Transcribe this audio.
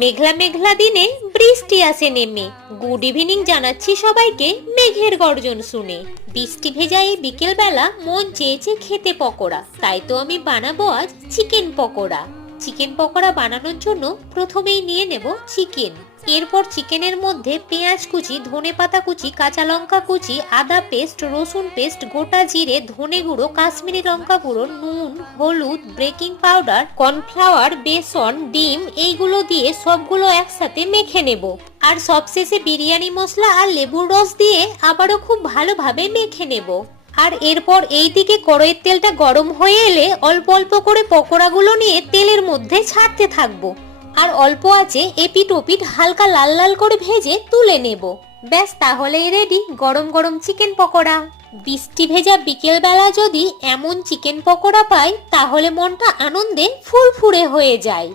মেঘলা মেঘলা দিনে বৃষ্টি আসে নেমে। গুড ইভিনিং জানাচ্ছি সবাইকে মেঘের গর্জন শুনে। বৃষ্টি ভেজা এই বিকেল বেলা মন চেয়েছে খেতে পকোড়া, তাই তো আমি বানাবো আজ চিকেন পকোড়া। চিকেন পকোড়া বানানোর জন্য প্রথমেই নিয়ে নেব চিকেন। এরপর চিকেনের মধ্যে পেঁয়াজ কুচি, ধনেপাতা কুচি, কাঁচা লঙ্কা কুচি, আদা পেস্ট, রসুন পেস্ট, গোটা জিরে, ধনে গুঁড়ো, কাশ্মীরি লঙ্কা গুঁড়ো, নুন, হলুদ, বেকিং পাউডার, কর্নফ্লাওয়ার, বেসন, ডিম এইগুলো দিয়ে সবগুলো একসাথে মেখে নেব। আর সবশেষে বিরিয়ানি মশলা আর লেবুর রস দিয়ে আবারও খুব ভালোভাবে মেখে নেব। আর এরপর এইদিকে কড়াইয়ের তেলটা গরম হয়ে এলে অল্প অল্প করে পকোড়াগুলো নিয়ে তেলের মধ্যে ছাড়তে থাকবো। আর অল্প আছে এপিট ওপিট হালকা লাল লাল করে ভেজে তুলে নেব। ব্যাস, তাহলেই রেডি গরম গরম চিকেন পকোড়া। বৃষ্টি ভেজা বিকেল বেলা যদি এমন চিকেন পকোড়া পাই তাহলে মনটা আনন্দে ফুরফুরে হয়ে যায়।